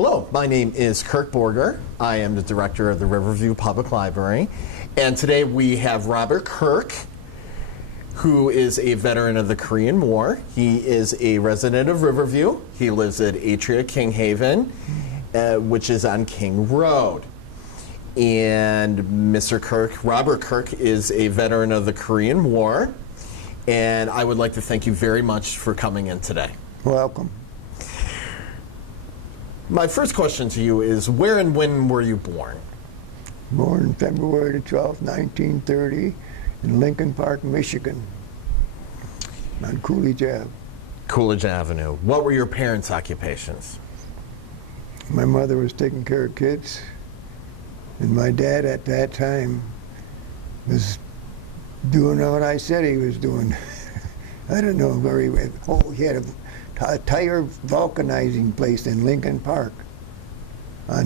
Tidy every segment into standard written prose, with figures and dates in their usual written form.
Hello, my name is Kirk Borger. I am the director of the Riverview Public Library. And today we have Robert Kirk, who is a veteran of the Korean War. He is a resident of Riverview. He lives at Atria King Haven, which is on King Road. And Mr. Kirk, Robert Kirk, is a veteran of the Korean War. And I would like to thank you very much for coming in today. Welcome. My first question to you is, where and when were you born? Born February the 12th, 1930, in Lincoln Park, Michigan, on Coolidge Ave. Coolidge Avenue. What were your parents' occupations? My mother was taking care of kids, and my dad at that time was doing what I said he was doing. I don't know where he went. Oh, he had a tire vulcanizing place in Lincoln Park. I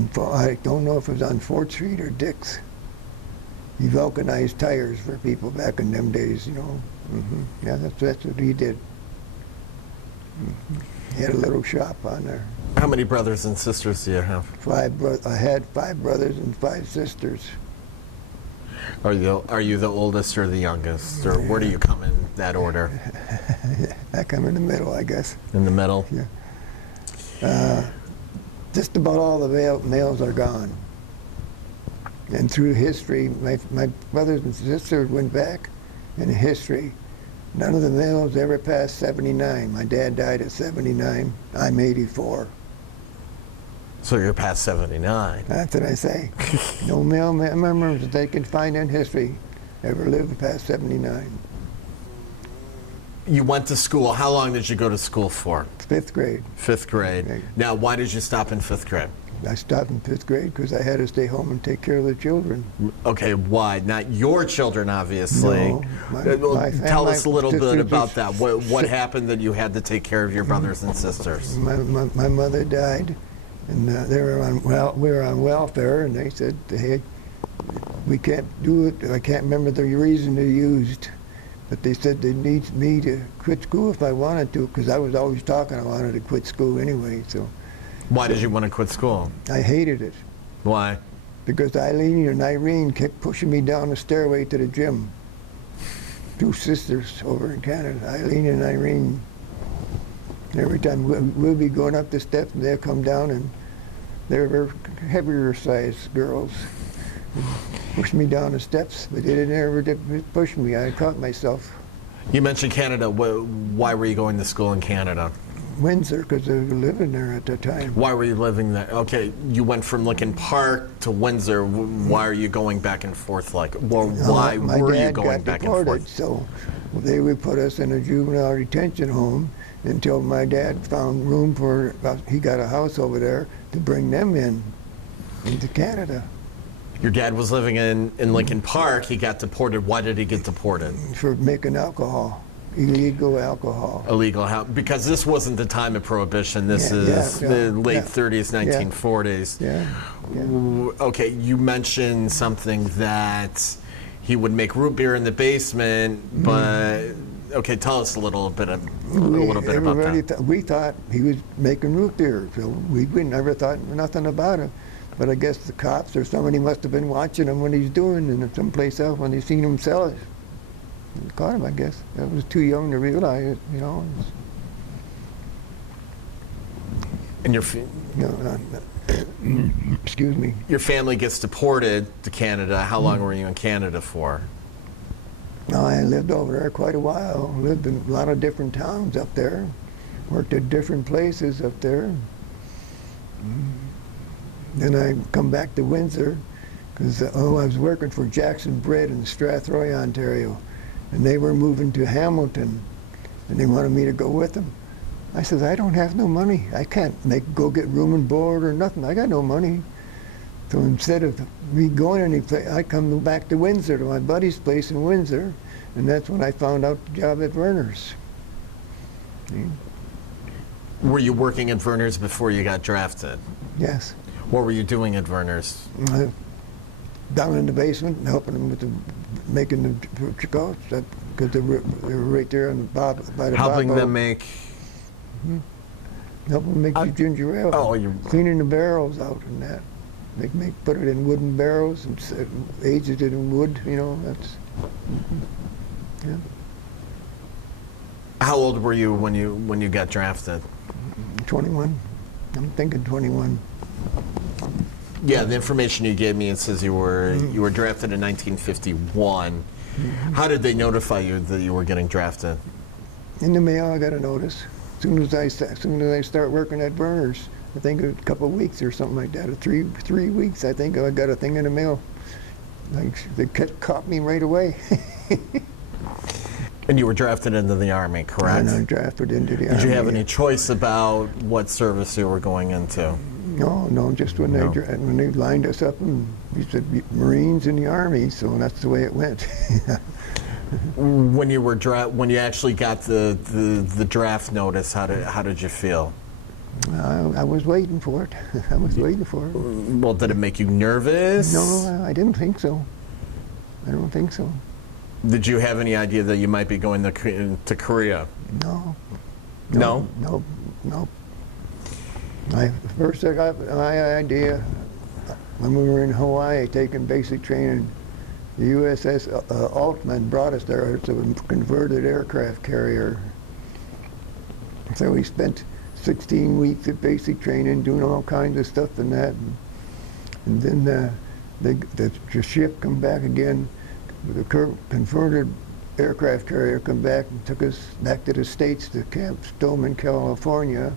don't know if it was on 4th Street or Dix. He vulcanized tires for people back in them days, you know. Yeah, that's what he did. He had a little shop on there. How many brothers and sisters do you have? I had 5 brothers and 5 sisters. Are you the oldest or the youngest, or where do you come in that order? I come in the middle, I guess. In the middle? Yeah. Just about all the males are gone. And through history, my brothers and sisters went back in history. None of the males ever passed 79. My dad died at 79. I'm 84. So you're past 79. That's what I say. No male members that they can find in history ever lived past 79. You went to school. How long did you go to school for? 5th grade. 5th grade. Okay. Now, why did you stop in 5th grade? I stopped in 5th grade because I had to stay home and take care of the children. Okay, why? Not your children, obviously. No, my tell us a little bit about just that. What happened that you had to take care of your brothers and sisters? My mother died, and we were on welfare, and they said, hey, we can't do it. I can't remember the reason they used, but they said they need me to quit school if I wanted to, because I was always talking I wanted to quit school anyway. So. Why did you want to quit school? I hated it. Why? Because Eileen and Irene kept pushing me down the stairway to the gym. 2 sisters over in Canada, Eileen and Irene. Every time we'll be going up the steps, and they'll come down, and they're heavier sized girls. Push me down the steps, but they didn't ever push me. I caught myself. You mentioned Canada. Why were you going to school in Canada? Windsor, because I was living there at the time. Why were you living there? Okay, you went from Lincoln Park to Windsor. Why are you going back and forth? Why were you going back and forth? So they would put us in a juvenile detention home until my dad found room for, he got a house over there to bring them into Canada. Your dad was living in Lincoln Park. He got deported. Why did he get deported? For making alcohol. Illegal alcohol. Illegal, because this wasn't the time of Prohibition. This is the late 30s, 1940s. Yeah. Okay, you mentioned something that he would make root beer in the basement, but okay, tell us a little bit about that. We thought he was making root beer, so we never thought nothing about it. But I guess the cops or somebody must have been watching him when he's doing it, and someplace else when they seen him sell it. Caught him, I guess. I was too young to realize it, you know. And excuse me. Your family gets deported to Canada. How long were you in Canada for? No, I lived over there quite a while. Lived in a lot of different towns up there. Worked at different places up there. Then I come back to Windsor because I was working for Jackson Bread in Strathroy, Ontario. And they were moving to Hamilton, and they wanted me to go with them. I said, I don't have no money. I can't go get room and board or nothing. I got no money. So instead of me going any place, I come back to Windsor, to my buddy's place in Windsor, and that's when I found out the job at Werner's. Were you working at Werner's before you got drafted? Yes. What were you doing at Werner's? Down in the basement and helping them with making the chicos, because they were right there on the by the helping them make helping make the ginger ale. Oh, you. Cleaning the barrels out and that. Put it in wooden barrels and age it in wood. You know, that's yeah. How old were you when you got drafted? 21. I'm thinking 21. Yeah, the information you gave me, it says you were drafted in 1951. How did they notify you that you were getting drafted? In the mail, I got a notice. As soon as I start working at Burners, I think a couple of weeks or something like that, or three weeks, I think I got a thing in the mail. Like they caught me right away. And you were drafted into the Army, correct? And I drafted into the Army. Did you have any choice about what service you were going into? No, just when they lined us up, and we said Marines in the Army, so that's the way it went. When you actually got the draft notice, how did you feel? I was waiting for it. I was waiting for it. Well, did it make you nervous? No, I didn't think so. I don't think so. Did you have any idea that you might be going to Korea? No. No? No. First I got my idea when we were in Hawaii taking basic training. The USS Altman brought us there. It's a converted aircraft carrier. So we spent 16 weeks of basic training doing all kinds of stuff and that. And then the ship come back again. The converted aircraft carrier come back and took us back to the States to Camp Stoneman, California.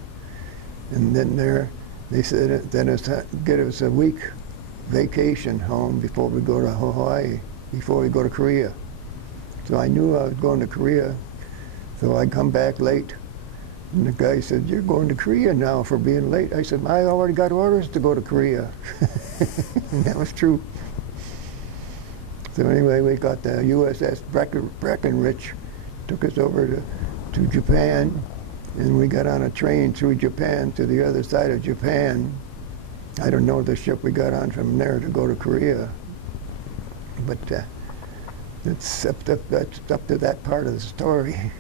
And then they said get us a week vacation home before we go to Hawaii, before we go to Korea. So I knew I was going to Korea, so I come back late. And the guy said, "You're going to Korea now for being late." I said, "I already got orders to go to Korea." And that was true. So anyway, we got the USS Breckenridge, took us over to Japan, and we got on a train through Japan to the other side of Japan. I don't know the ship we got on from there to go to Korea, but that's up to that part of the story.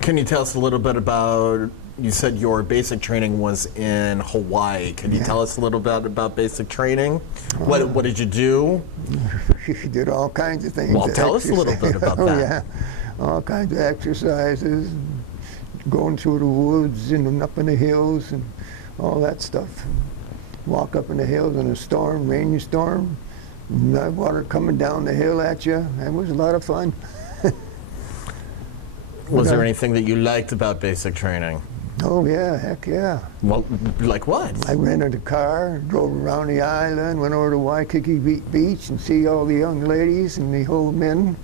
Can you tell us a little bit about, you said your basic training was in Hawaii. Can you tell us a little bit about basic training? What did you do? You did all kinds of things. Well, tell us a little bit about that. Oh, yeah. All kinds of exercises, going through the woods and up in the hills and all that stuff. Walk up in the hills in a storm, rainy storm, and water coming down the hill at you. That was a lot of fun. Was there anything that you liked about basic training? Oh, yeah, heck yeah. Well, like what? I rented a car, drove around the island, went over to Waikiki Beach and see all the young ladies and the old men.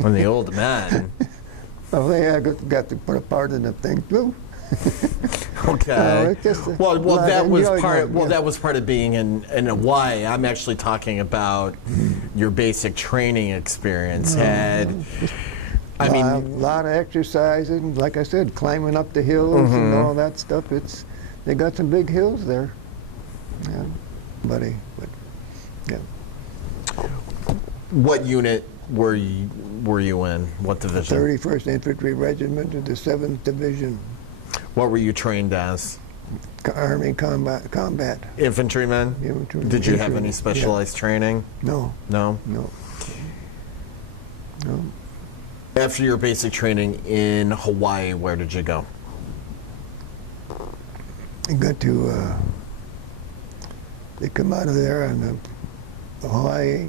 And the old man. Oh, yeah, I got to put a part in the thing, too. Okay. That was part of being in Hawaii. I'm actually talking about your basic training experience. A lot of exercises, and like I said, climbing up the hills and all that stuff. They got some big hills there. Yeah, buddy. But yeah. What unit were you in? What division? 31st Infantry Regiment of the 7th Division. What were you trained as? Army combat. Infantryman? Infantryman. Did you have any specialized training? No. No? No. After your basic training in Hawaii, where did you go? I got to, they come out of there on the Hawaii,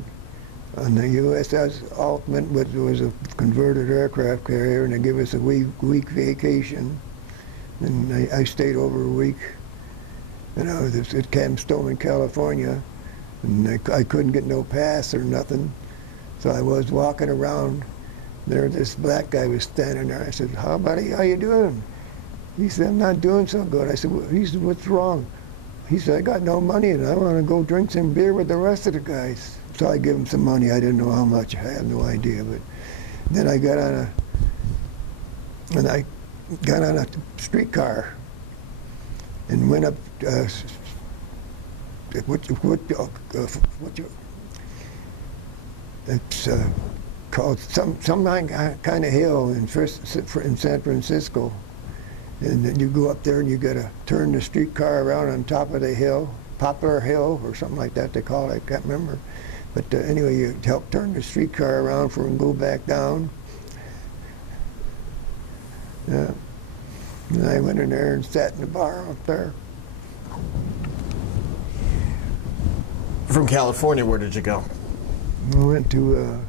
on the USS Altman, which was a converted aircraft carrier, and they give us a week vacation. And I stayed over a week, and I was at Camp Stoneman, California, and I couldn't get no pass or nothing, so I was walking around. There, this black guy was standing there. I said, "How, buddy? How you doing?" He said, "I'm not doing so good." I said, "What's wrong?" He said, "I got no money, and I want to go drink some beer with the rest of the guys." So I gave him some money. I didn't know how much. I had no idea. But then I got on a streetcar and went up. It's called some kind of hill in San Francisco, And then you go up there and you got to turn the streetcar around on top of the hill, Poplar Hill or something like that they call it, I can't remember. But anyway, you help turn the streetcar around for and go back down. Yeah. And I went in there and sat in the bar up there. From California, where did you go? We went to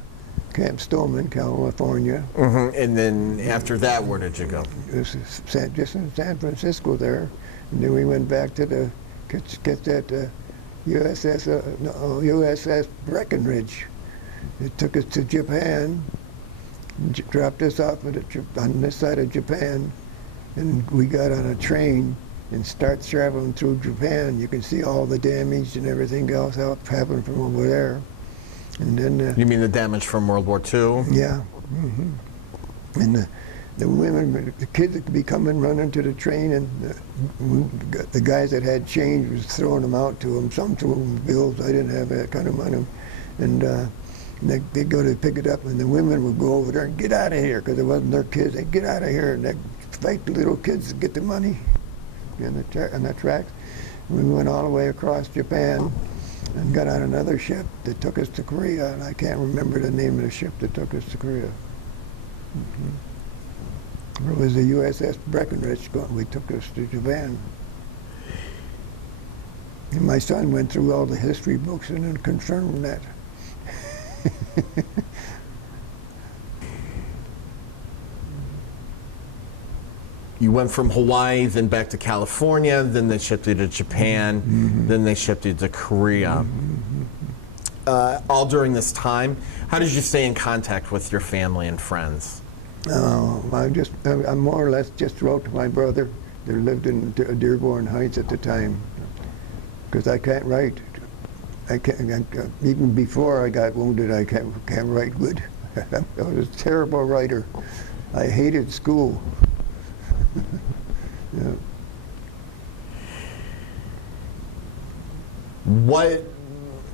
Camp Stoneman, California. And then after that, where did you go? This is just in San Francisco there. And then we went back to the get that USS Breckenridge. It took us to Japan, dropped us off on this side of Japan, and we got on a train and start traveling through Japan. You can see all the damage and everything else happened from over there. And then You mean the damage from World War II? yeah, and the women, the kids would be coming running to the train, and the guys that had change was throwing them out to them. Some threw them bills. I didn't have that kind of money, and they'd go to pick it up, and the women would go over there and get out of here because it wasn't their kids. They'd get out of here, and they'd fight the little kids to get the money on the tracks. We went all the way across Japan and got on another ship that took us to Korea, and I can't remember the name of the ship that took us to Korea. It was the USS Breckenridge. We took us to Japan. And my son went through all the history books and then confirmed that. You went from Hawaii, then back to California, then they shipped you to Japan, then they shipped you to Korea. All during this time, how did you stay in contact with your family and friends? I more or less just wrote to my brother that lived in Dearborn Heights at the time, because I can't write. I can't, even before I got wounded, I can't write good. I was a terrible writer. I hated school. Yeah. What,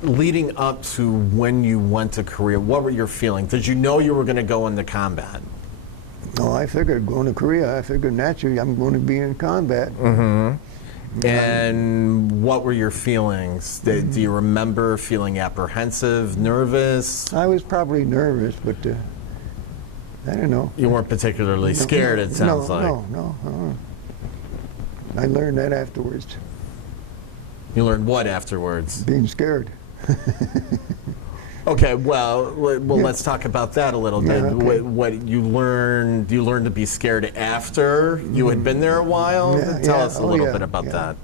leading up to when you went to Korea, what were your feelings? Did you know you were going to go into combat? No, I figured going to Korea, I figured naturally I'm going to be in combat. And what were your feelings? Do you remember feeling apprehensive, nervous? I was probably nervous, but I don't know. You weren't particularly scared, it sounds like. No. I learned that afterwards. You learned what afterwards? Being scared. Okay, well, let's talk about that a little bit. Yeah, okay. What you learned to be scared after you had been there a while? Tell us a little bit about that.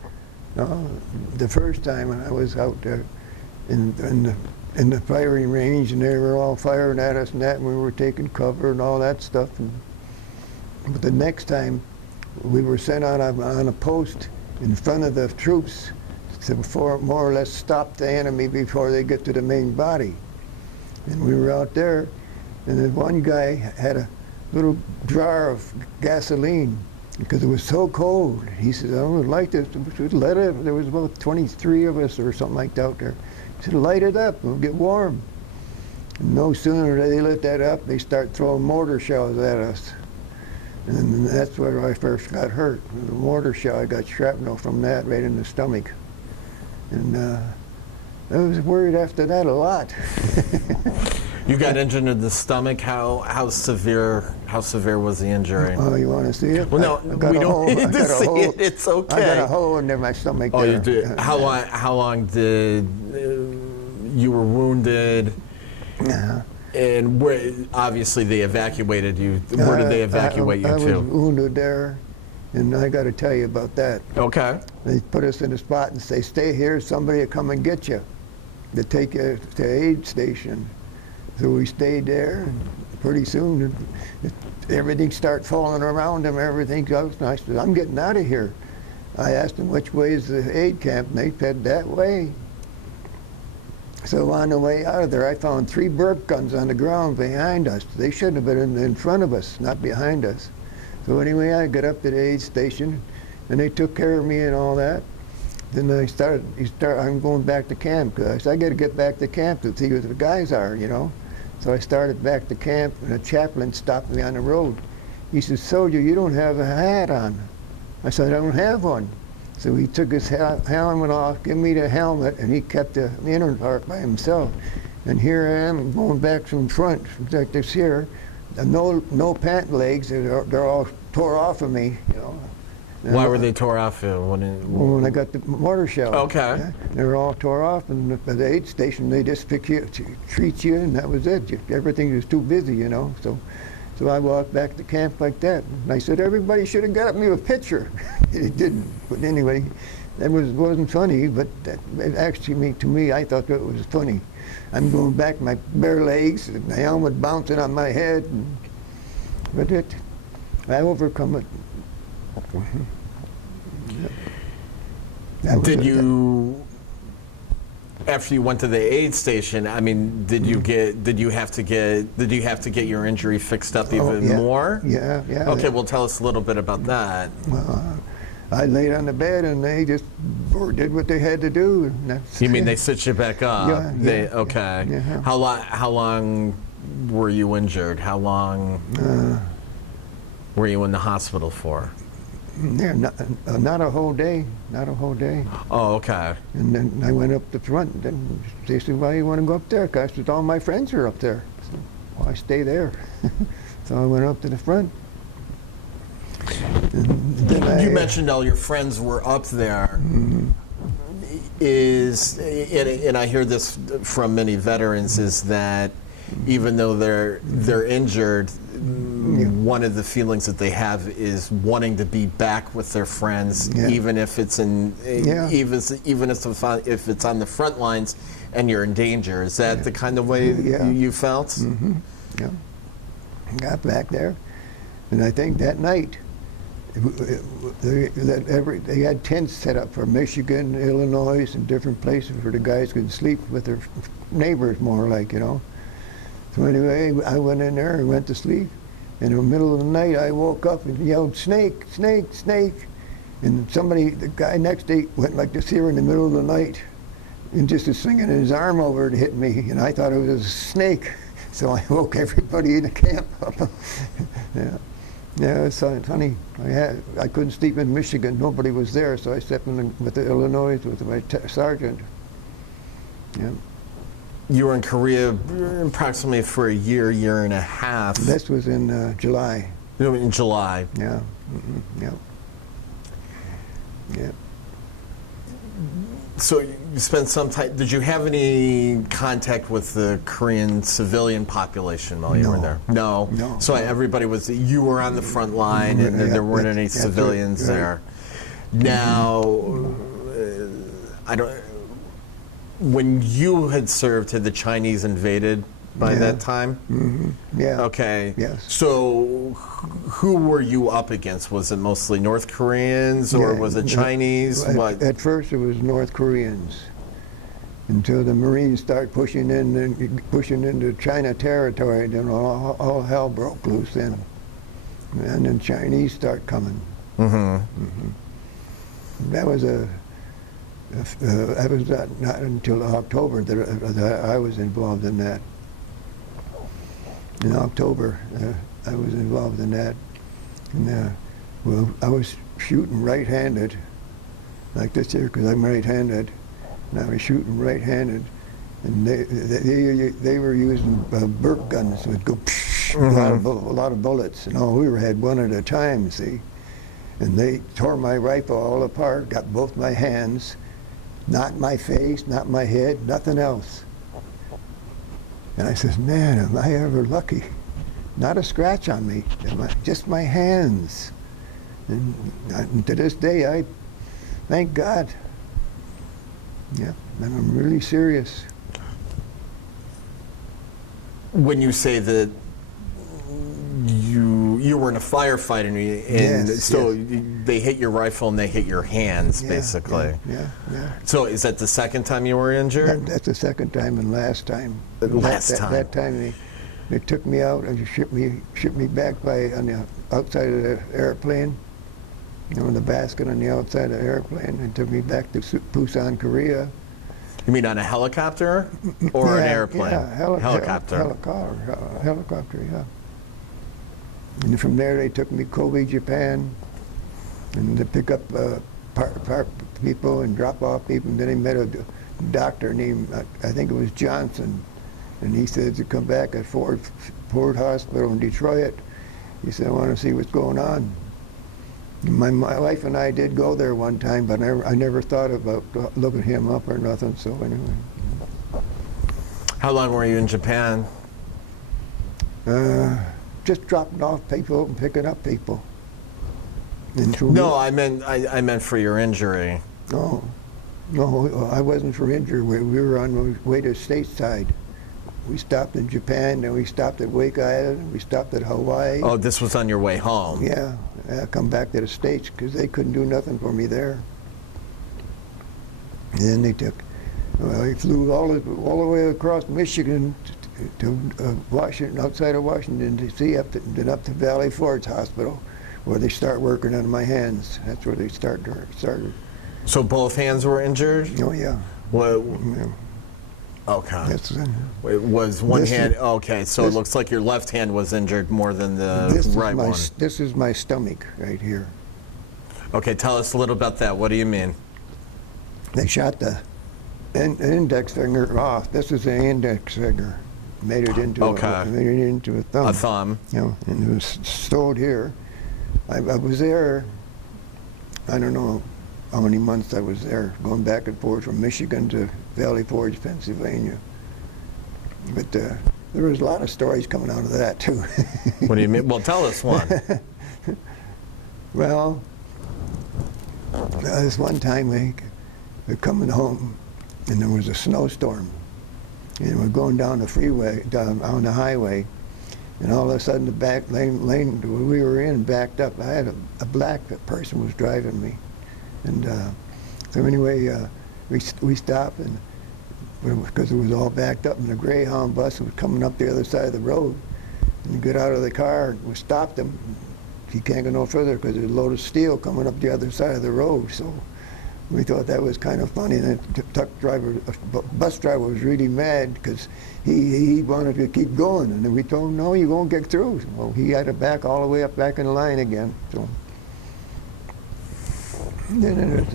The first time I was out there in the firing range, and they were all firing at us and that, and we were taking cover and all that stuff. But the next time, we were sent out on a post in front of the troops to more or less stop the enemy before they get to the main body. And we were out there, and then one guy had a little jar of gasoline because it was so cold. He said, I would like this. Let it. There was about 23 of us or something like that out there. He said, light it up, we'll get warm. And no sooner they lit that up, they start throwing mortar shells at us. And that's where I first got hurt. The mortar shell, I got shrapnel from that right in the stomach. And I was worried after that a lot. You got injured in the stomach. How severe was the injury? Oh, you want to see it? Well, no, we don't need to see it. It's okay. I got a hole in my stomach. Oh, there. you did. How long did you were wounded? And where, obviously they evacuated you. Where did they evacuate you to? I was wounded there, and I got to tell you about that. Okay. They put us in a spot and say, stay here, somebody will come and get you. They take you to the aid station. So we stayed there, and pretty soon everything started falling around them, everything else. And I said, I'm getting out of here. I asked them which way is the aid camp, and they said that way. So on the way out of there, I found 3 burp guns on the ground behind us. They shouldn't have been in front of us, not behind us. So anyway, I got up to the aid station, and they took care of me and all that. Then I'm going back to camp, because I said, I got to get back to camp to see who the guys are, you know. So I started back to camp, and a chaplain stopped me on the road. He said, soldier, you don't have a hat on. I said, I don't have one. So he took his helmet off, gave me the helmet, and he kept the inner part by himself. And here I am going back from front, like this here. No pant legs, they're all tore off of me, you know. Why were they tore off? When I got the mortar shell. Okay. Yeah, they were all tore off, and at the aid station, they just pick you, treat you, and that was it. Everything was too busy, you know. So I walked back to camp like that. And I said, everybody should have got me a picture. It didn't. But anyway, that wasn't funny, but actually, to me, I thought that was funny. I'm going back, my bare legs, and the helmet bouncing on my head. But I overcome it. Did you, after you went to the aid station, I mean, did you have to get your injury fixed up even more? Yeah. Okay, well, tell us a little bit about that. Well, I laid on the bed and they just did what they had to do. And you mean they sit you back up? Yeah. Okay. Yeah. How long were you injured? How long were you in the hospital for? Yeah, not a whole day. Not a whole day. Oh, okay. And then I went up the front. And then they said, "Why do you want to go up there?" Because all my friends are up there. I said, "Well, I stay there." So I went up to the front. You mentioned all your friends were up there. Mm-hmm. And I hear this from many veterans, is that even though they're injured, one of the feelings that they have is wanting to be back with their friends, even if it's even if it's on the front lines and you're in danger. Is that the kind of way you felt? Mm-hmm. Yeah. I got back there, and I think that night they had tents set up for Michigan, Illinois, and different places where the guys could sleep with their neighbors, more like, you know. So anyway, I went in there and went to sleep. In the middle of the night, I woke up and yelled, "Snake, snake, snake!" And the guy next to me went like this here in the middle of the night, and just was swinging his arm over to hit me, and I thought it was a snake. So I woke everybody in the camp up. Yeah, it's funny. I couldn't sleep in Michigan. Nobody was there, so I slept with the Illinois with my sergeant. Yeah. You were in Korea approximately for a year and a half. This was in July. In July. Yeah. Mm-hmm. Yeah. So you spent some time. Did you have any contact with the Korean civilian population while you were there? No. So everybody was. You were on the front line, and there weren't any civilians there. Now, I don't. When you had served, had the Chinese invaded by that time? Mm-hmm. Yeah. Okay. Yes. So who were you up against? Was it mostly North Koreans or was it Chinese? At first it was North Koreans, until the Marines start pushing into China territory. Then all hell broke loose then. And then Chinese start coming. Mm-hmm. Mm-hmm. That was not until October that I was involved in that. In October, I was involved in that. And well, I was shooting right-handed, like this here, because I'm right-handed. And I was shooting right-handed, and they were using Burke guns that would go a lot of bullets, and all we had one at a time, see. And they tore my rifle all apart, got both my hands. Not my face, not my head, nothing else. And I said, man, am I ever lucky? Not a scratch on me, just my hands. And to this day, I thank God. Yeah, and I'm really serious. When you say that you were in a firefight and so they hit your rifle and they hit your hands, basically. Yeah. So is that the second time you were injured? That's the second time and last time. That time they took me out and shipped me back on the outside of the airplane. You know, the basket on the outside of the airplane, and took me back to Busan, Korea. You mean on a helicopter or an airplane? Yeah, helicopter. Helicopter, yeah. And from there they took me Kobe, Japan, and to pick up people and drop off people. And then he met a doctor named, I think it was Johnson, and he said to come back at Ford Hospital in Detroit. He said, I want to see what's going on. My wife and I did go there one time, but I never thought about looking him up or nothing, so anyway. How long were you in Japan? Just dropping off people and picking up people. No, I meant for your injury. No, I wasn't for injury. We were on the way to stateside. We stopped in Japan, then we stopped at Wake Island, and we stopped at Hawaii. Oh, this was on your way home? Yeah, I come back to the States because they couldn't do nothing for me there. And then they flew all the way across Michigan to Washington, outside of Washington, D.C., then up to Valley Forge Hospital, where they start working on my hands. That's where they started. So both hands were injured? Oh, yeah. What? Yeah. Okay. That's, it was one hand. Okay, so it looks like your left hand was injured more than the right one. This is my stomach right here. Okay, tell us a little about that. What do you mean? They shot the index finger off. This is the index finger. Made it into a thumb. A thumb. You know, and it was stowed here. I was there. I don't know how many months I was there, going back and forth from Michigan to Valley Forge, Pennsylvania. But there was a lot of stories coming out of that, too. What do you mean? Well, tell us one. Well, this one time we're coming home, and there was a snowstorm. And we're going down the freeway, down on the highway, and all of a sudden the back lane we were in backed up. I had a black person was driving me. And so anyway, we stopped, and because it was all backed up, and the Greyhound bus was coming up the other side of the road. And we got out of the car, and we stopped him. He can't go no further because there's a load of steel coming up the other side of the road. So we thought that was kind of funny. And the bus driver was really mad because he wanted to keep going. And then we told him, no, you won't get through. Well, he had to back all the way up back in the line again. So. And then there's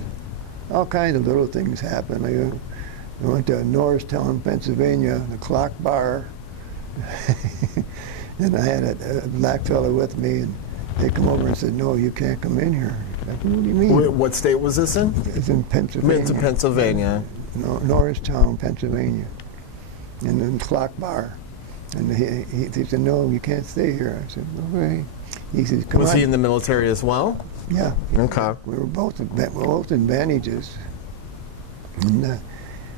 all kinds of little things happen. I went to Norristown, Pennsylvania, the clock bar, and I had a black fellow with me, and they come over and said, no, you can't come in here. I said, what do you mean? What state was this in? It's in Pennsylvania. It's in Pennsylvania. Norristown, Pennsylvania, and then clock bar. And he said, no, you can't stay here. I said, okay. He says, come on. Was he in the military as well? Yeah. Okay. We were both in bandages. And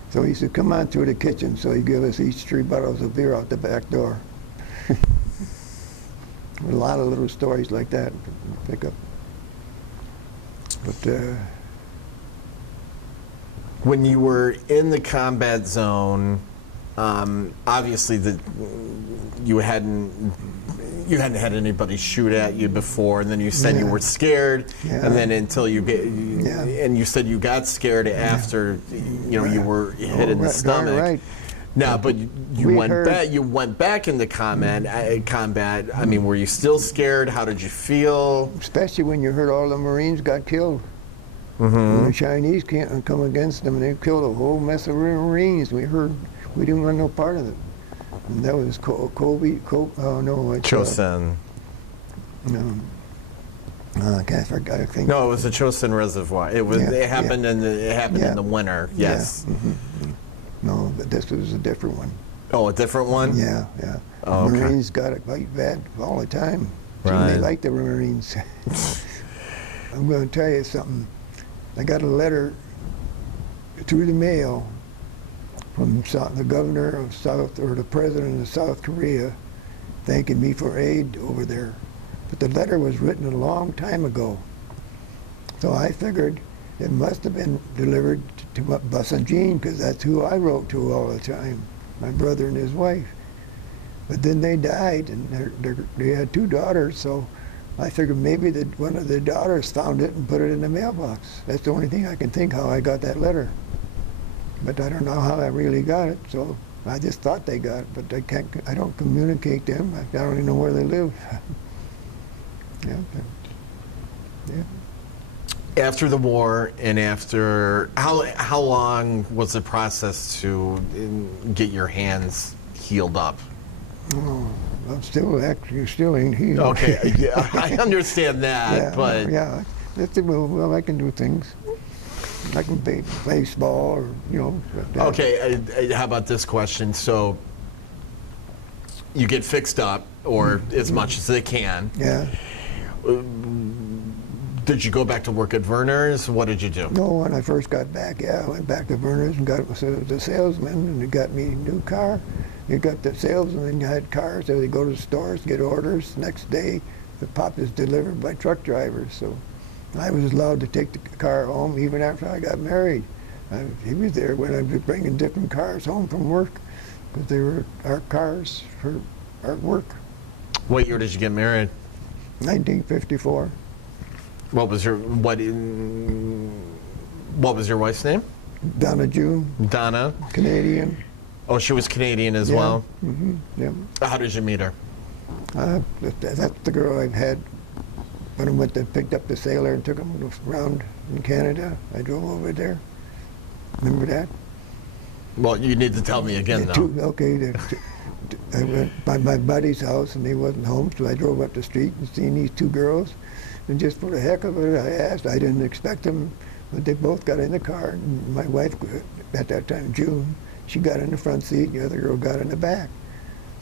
so he said, come on through the kitchen. So he gave us each 3 bottles of beer out the back door. A lot of little stories like that to pick up. But when you were in the combat zone, obviously you hadn't had anybody shoot at you before, and then you said you were scared, and then until and you said you got scared after you were hit in the stomach. Right. Now, but you went back into combat. I mean, were you still scared? How did you feel? Especially when you heard all the Marines got killed. Mm-hmm. When the Chinese can't come against them, and they killed a whole mess of Marines. We didn't want no part of it. And that was Chosin. I can't forget. I think. No, it was the Chosin Reservoir. It was. It happened in the winter. Yes. Yeah. Mm-hmm. No, but this was a different one. Oh, a different one? Yeah. Oh, okay. Marines got it quite bad all the time. Right. They like the Marines. I'm going to tell you something. I got a letter through the mail from the governor of the president of South Korea, thanking me for aid over there. But the letter was written a long time ago. So I figured it must have been delivered to Bus and Jean, because that's who I wrote to all the time, my brother and his wife. But then they died, and they had 2 daughters, so I figured maybe one of their daughters found it and put it in the mailbox. That's the only thing I can think how I got that letter. But I don't know how I really got it, so I just thought they got it, but I don't communicate them. I don't even know where they live. Yeah. After the war and after, how long was the process to get your hands healed up? Oh, I'm still actually still ain't healed. Okay, yeah, I understand that, Yeah, but yeah, well, I can do things. I can play baseball, or like that. okay. How about this question? So you get fixed up, or as much as they can. Yeah. Did you go back to work at Verner's? What did you do? No, when I first got back, I went back to Verner's and got the salesman, and he got me a new car. He got the salesman had cars, so they go to the stores, get orders. Next day, the pop is delivered by truck drivers. So I was allowed to take the car home even after I got married. He was there when I was bringing different cars home from work, because they were our cars for our work. What year did you get married? 1954. What was your wife's name? Donna June, Donna. Canadian. Oh, she was Canadian as Yeah. well. Mm-hmm. Yeah. How did you meet her? That's the girl I've had when I picked up the sailor and took him around in Canada. I drove over there. Remember that? Well, you need to tell me again, though. I went by my buddy's house and he wasn't home, so I drove up the street and seen these two girls. And just for the heck of it, I asked. I didn't expect them, but they both got in the car. And my wife, at that time, June, she got in the front seat, the other girl got in the back.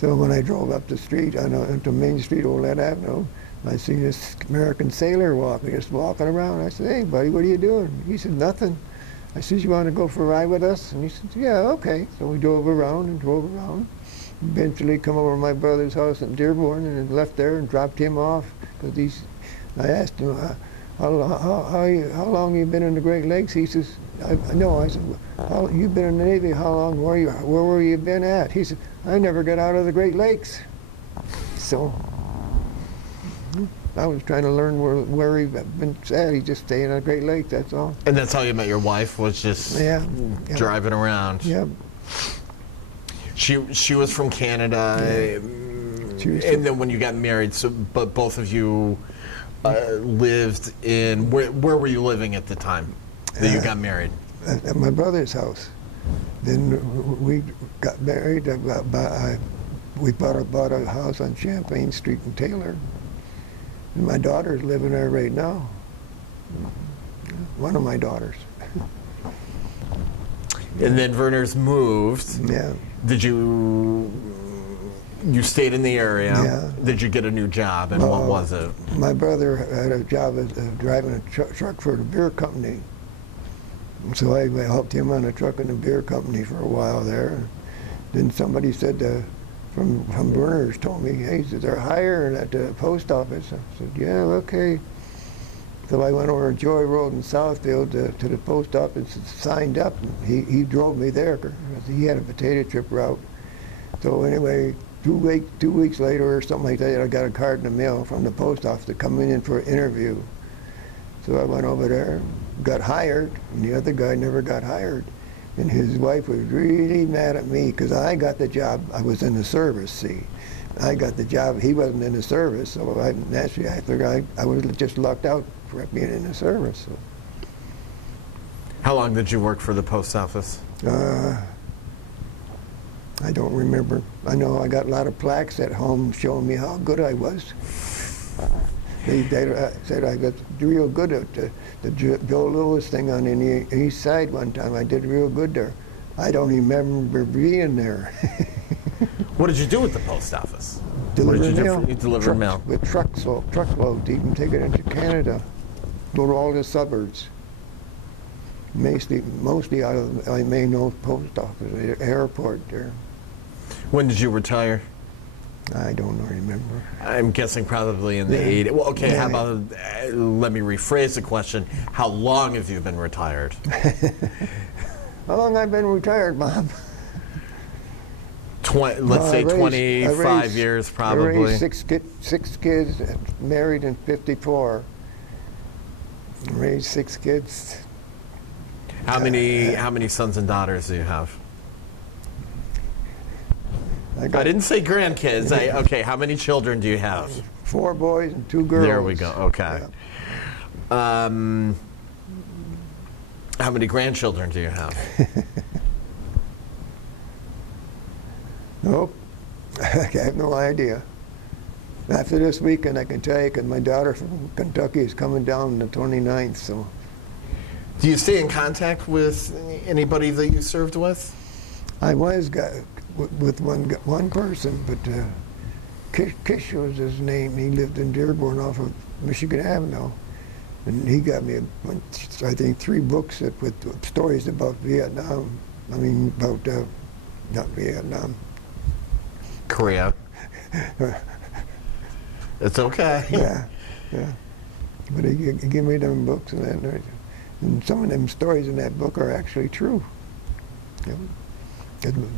So when I drove up the street, onto Main Street, Old Avenue, I seen this American sailor just walking around. I said, "Hey, buddy, what are you doing?" He said, "Nothing." I said, "You want to go for a ride with us?" And he said, "Yeah, okay." So we drove around. Eventually come over to my brother's house in Dearborn and left there and dropped him off. Because I asked him, how long you been in the Great Lakes? He says, I said, you've been in the Navy, how long were you? Where were you been at? He said, I never got out of the Great Lakes. So I was trying to learn where he'd been at. He just stayed in the Great Lakes, that's all. And that's how you met your wife, was just driving around? Yeah. She was from Canada, and then when you got married, but both of you lived in, where were you living at the time that you got married? At my brother's house. Then we got married. We bought a house on Champaign Street in Taylor. And my daughter's living there right now. One of my daughters. And then Verner's moved. Yeah. Did you stayed in the area? Yeah. Did you get a new job, and what was it? My brother had a job as driving a truck for the beer company. So I helped him on a truck in the beer company for a while there. Then somebody said, from Verner's told me, hey, they're hiring at the post office. I said, yeah, okay. So I went over Joy Road in Southfield to the post office and signed up. And he drove me there because he had a potato chip route. So anyway, 2 weeks later or something like that, I got a card in the mail from the post office to come in for an interview. So I went over there, got hired, and the other guy never got hired. And his wife was really mad at me because I got the job. I was in the service, see. I got the job. He wasn't in the service, so naturally I figured I was just lucked out for being in the service. So. How long did you work for the post office? I don't remember. I know I got a lot of plaques at home showing me how good I was. They said I was real good at the Joe Louis thing on the east side one time. I did real good there. I don't even remember being there. What did you do with the post office? Deliver mail. You delivered mail? With truckloads, even take it into Canada. Go to all the suburbs. Mostly out of the main old post office, the airport there. When did you retire? I don't remember. I'm guessing probably in the 80s. Well, okay, Yeah. how about, let me rephrase the question. How long have you been retired? How long I've been retired, Bob? Let's say 25 years, probably. I raised six kids, married in 54. Raised 6 kids. How many sons and daughters do you have? I didn't say grandkids. Okay, how many children do you have? 4 boys and 2 girls. There we go. Okay. Yeah. How many grandchildren do you have? Nope. I have no idea. After this weekend, I can tell you, because my daughter from Kentucky is coming down on the 29th, so. Do you stay in contact with anybody that you served with? I was with one person, but Kish was his name. He lived in Dearborn off of Michigan Avenue. And he got me, I think, 3 books with stories about Vietnam. I mean, about, not Vietnam. Korea. It's okay. Yeah. But he gave me them books and that. And some of them stories in that book are actually true. You know?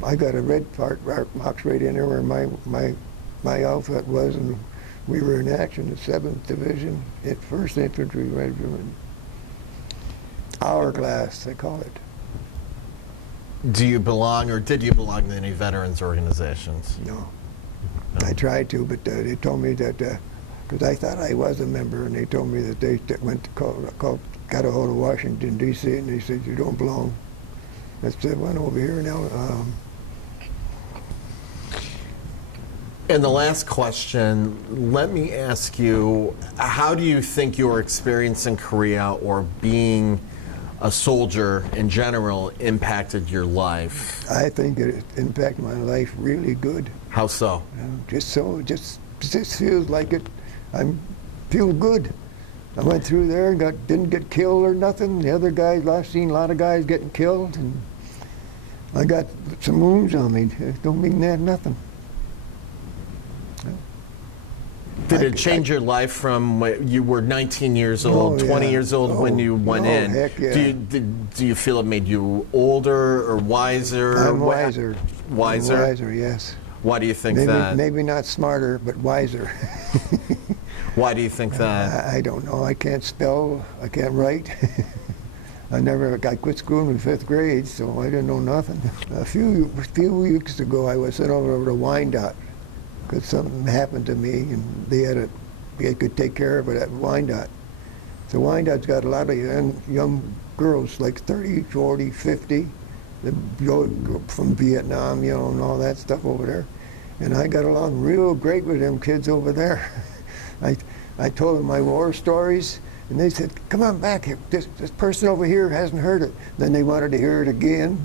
I got a red box right in there where my outfit was, and we were in action, the 7th Division, 1st Infantry Regiment. Hourglass, they call it. Do you belong, or did you belong to any veterans organizations? No. I tried to, but they told me that, because I thought I was a member, and they told me that they went to got a hold of Washington, D.C., and they said, you don't belong. That's the one over here now. And the last question, let me ask you, how do you think your experience in Korea or being a soldier in general impacted your life? I think it impacted my life really good. How so? Just feels like it. I feel good. I went through there and didn't get killed or nothing. The other guys, I've seen a lot of guys getting killed, and I got some wounds on me. It don't mean that nothing. Did it change your life from when you were 19 years old, 20 years old when you went in? Heck yeah. Do you feel it made you older or wiser? I'm wiser. Wiser? Wiser, yes. Why do you think that? Maybe not smarter, but wiser. Why do you think that? I don't know. I can't spell. I can't write. I quit school in 5th grade, so I didn't know nothing. A few weeks ago, I was sent over to Wyandotte because something happened to me, and they could take care of it at Wyandotte. So Wyandotte's got a lot of young girls, like 30, 40, 50, that go from Vietnam, you know, and all that stuff over there. And I got along real great with them kids over there. I told them my war stories, and they said, come on back here. This person over here hasn't heard it. Then they wanted to hear it again.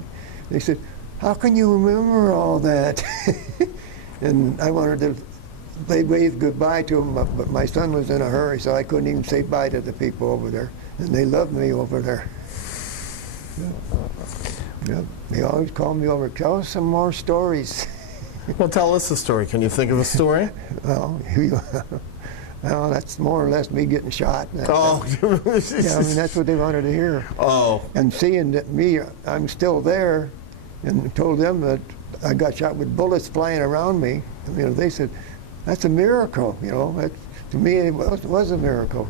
They said, how can you remember all that? And I wanted to, they waved goodbye to them, but my son was in a hurry, so I couldn't even say bye to the people over there. And they loved me over there. Yeah. They always called me over, tell us some more stories. Well, tell us a story. Can you think of a story? Well, that's more or less me getting shot. Oh. Yeah, I mean, that's what they wanted to hear. Oh. And seeing that I'm still there, and told them that I got shot with bullets flying around me. You know, they said, that's a miracle. You know, to me, it was a miracle.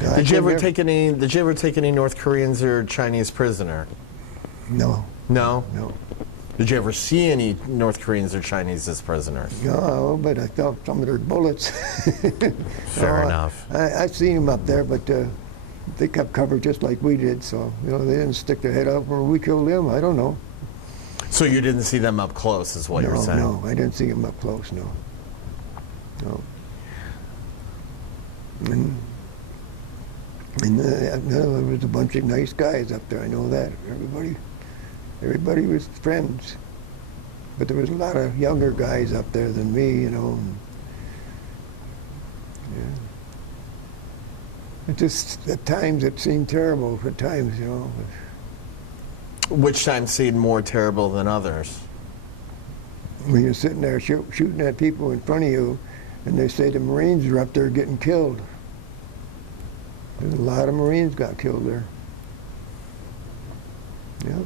Did you ever take any North Koreans or Chinese prisoner? No. No? No. Did you ever see any North Koreans or Chinese as prisoners? No, but I felt some of their bullets. Fair enough. I've seen them up there, but they kept cover just like we did, so you know, they didn't stick their head up or we killed them. I don't know. So you didn't see them up close, is what you're saying? No, I didn't see them up close. No. And there was a bunch of nice guys up there. I know that. Everybody was friends. But there was a lot of younger guys up there than me, you know. And, yeah. It just, at times it seemed terrible, at times, you know. Which times seemed more terrible than others? When you're sitting there shooting at people in front of you, and they say the Marines are up there getting killed. There's a lot of Marines got killed there. Yep.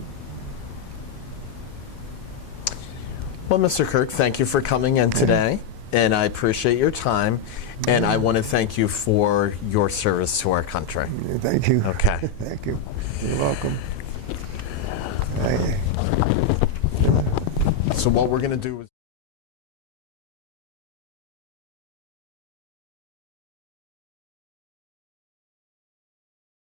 Well, Mr. Kirk, thank you for coming in today, and I appreciate your time, and I want to thank you for your service to our country. Thank you. Okay. Thank you. You're welcome. So what we're going to do is